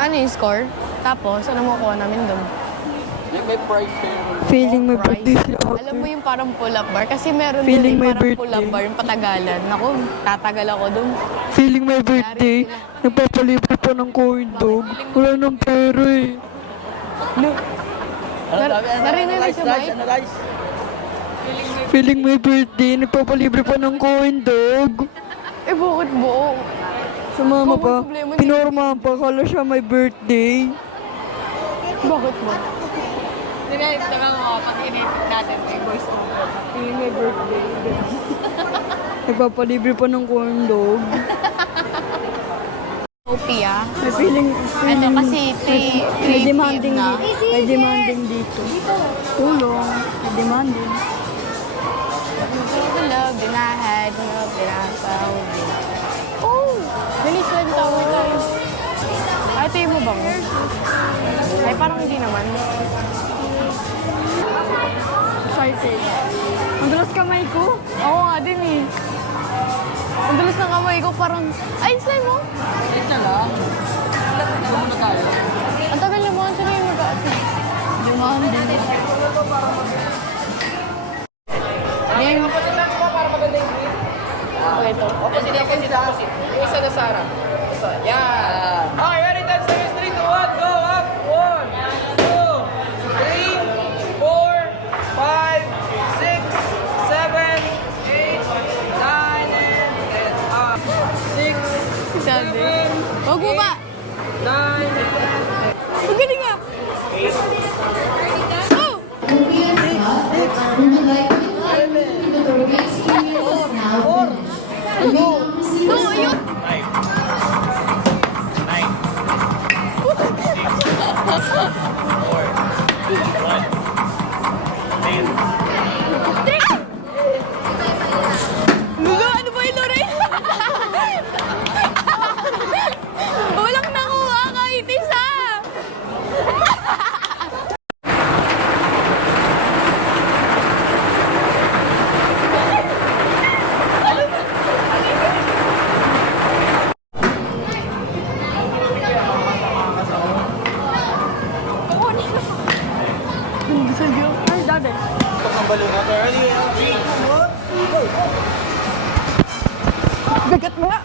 Ano yung score? Tapos, ano mo kuha namin doon? May price Feeling may birthday si Alam mo yung parang pull-up bar? Kasi meron Feeling doon may parang birthday. pull-up bar, yung patagalan. Naku, tatagal ako doon. Feeling may birthday. Nagpapalibre pa ng corn dog. Wala nang pera eh. Narinig mo siya, Mike? Analyze. Feeling may birthday. Nagpapalibre pa ng corn dog. Eh, bakit buo? Sumama Bawal pa. problema, Pinormahan pa. Kala siya may birthday. Bakit ba? Feeling may birthday. Nagpapalibre pa ng corn dog. Sophia. May feeling Ito kasi may demanding na. dito. May demanding dito. Tulong. May demanding. Love, dinahed, love, dinapawin. Oh! Bilis lang tawag tayo. Ay, ito yung mabango. Ay, parang hindi naman. Excited. Ang dulas kamay ko. Oo nga din eh. Ang dulas ng kamay ko, parang... Ay, slime mo! Wait na lang. Ito muna tayo. Ang tagal naman, saan yung mag-aasig? Dumahan din. Game. Okay, ito. Opposite. Yung isa na Sarah. Yan. Okay, ready? 10 seconds. 3, 2, 1. Go up. 1, 2, 3, 4, 5, 6, 7, 8, 9, and 10. 6, Sabi. Huwag mo ba? 9, Ang galing nga! Oh! No, yun! Gulo, ano ba yun, Lorraine? Walang nakuha kahit isa! Ay, dati. Bigat mo nga.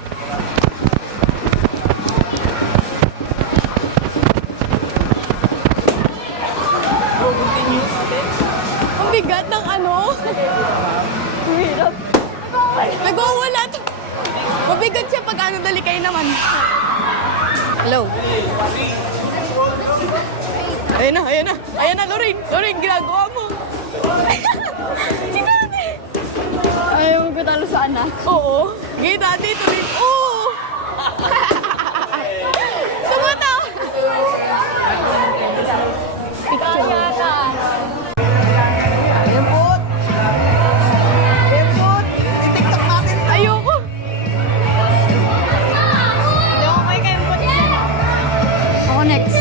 Ang bigat ng ano? Hirap. Nagwawala to. Mabigat siya pag ano, dalikay naman. Hello? Ayan na, Lorraine. Lorraine, ginagawa mo. Sinati. Ayaw ko talo sa anak. Oo. Gay dati, Lorraine. Oo. Tumata. Picture. I-tiktok natin. Ayoko. Hindi ako may kempot. Ako next.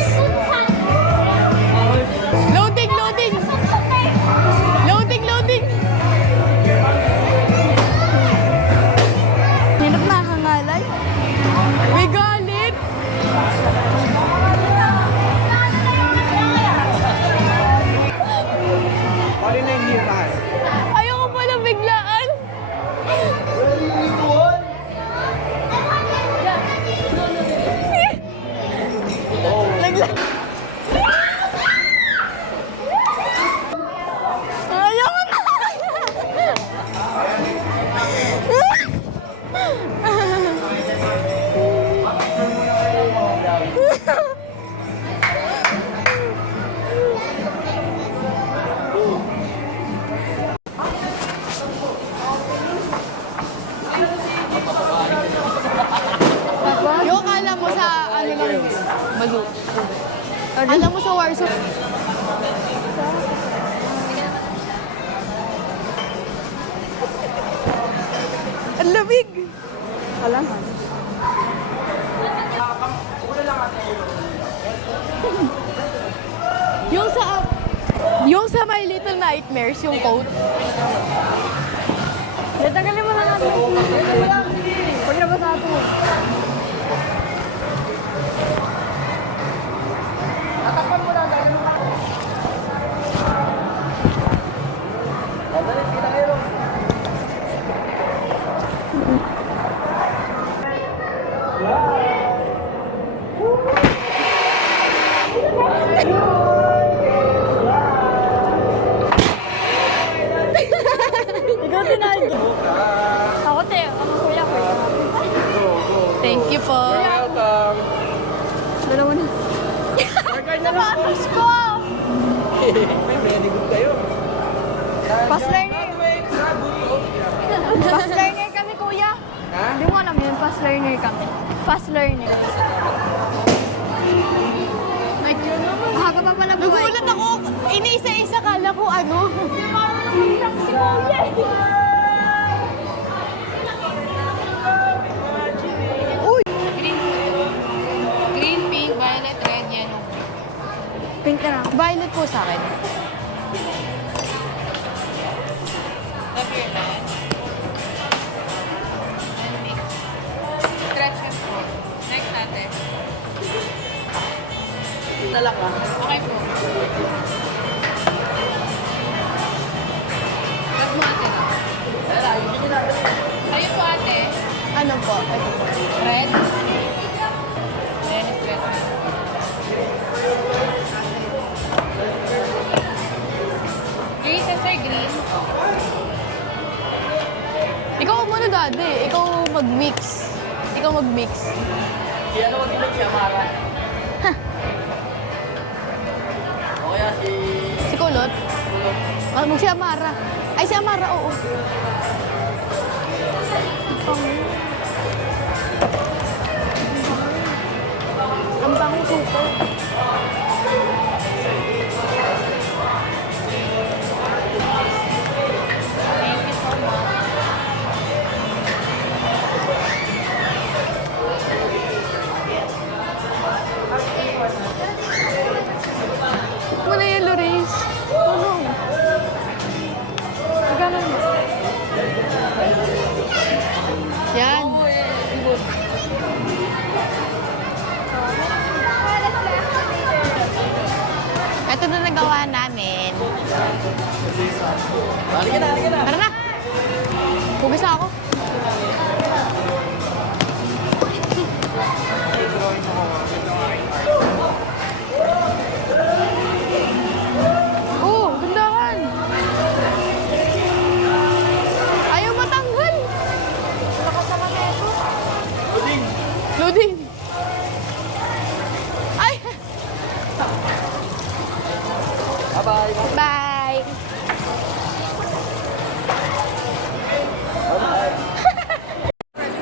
Loading. Hirap na hangalay. May galit. Pari na yung hirahan. Ayoko pala biglaan. Naglag. Ayoko na. Yung kala mo sa ano lang, bago. Alam mo sa Warzone. Ang lamig! Alam. Yung sa My Little Nightmares, yung quote. Tagalin mo na natin. Pag nabasa ito. sapatos ko! Very good kayo. Fast learner. Graduate sa Buto. Fast learner kami, kuya. Ha? Hindi mo alam yun, fast learner kami. Fast learner. Like, mahaba pa pala buhay. Nagulat ako. Iniisa-isa kala ko ano. Parang si kuya. Uy! Green, pink, violet, red, yellow. Pink na lang. Violet po sa akin. Love your man. Stretch and po. Next natin. Talak ka. Okay po. Love mo ate lang. Kayo po ate. Ano po? Ito po. Red. Then is red. Green, sir, green. Ikaw muna dati. Ikaw mag-mix. Ikaw mag-mix. Si ano mag-ibig si Amara? O kaya si... Si Kulot? Si Amara. Ay, si Amara, oo. Ang bangong suko. Thank you so much. Muna yung Loris. Tulong. Magkano mo? Yan. Ito na nagawa namin. Halika na, halika na. Tara na. Hugis na ako. Oh, gandahan. Ayaw matanggal. Nakasama na ito. Loading. Loading. Ay! Bye-bye. Bye!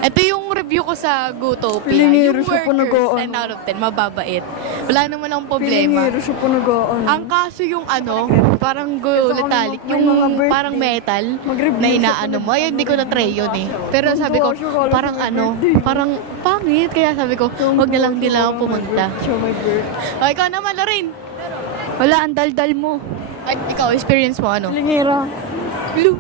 Ito yung review ko sa Gootopia. Pilingero Yung siya po workers, nag-o-on. 10 out of 10, mababait. Wala naman akong problema. Pilingero siya po nag-o-on. Ang kaso yung ano, parang metallic, may yung mga birthday. parang metal Mag-review na siya inaano mo. Ay, hindi ko na-try yun eh. Pero sabi ko, Siya, kala ko parang may ano, birthday. parang pangit. Kaya sabi ko, wag na lang din ako pumunta. Siya may bird. O, ikaw naman, Lorin. Wala, ang daldal mo. Ay, ikaw, experience mo ano? Pilingera. Blue.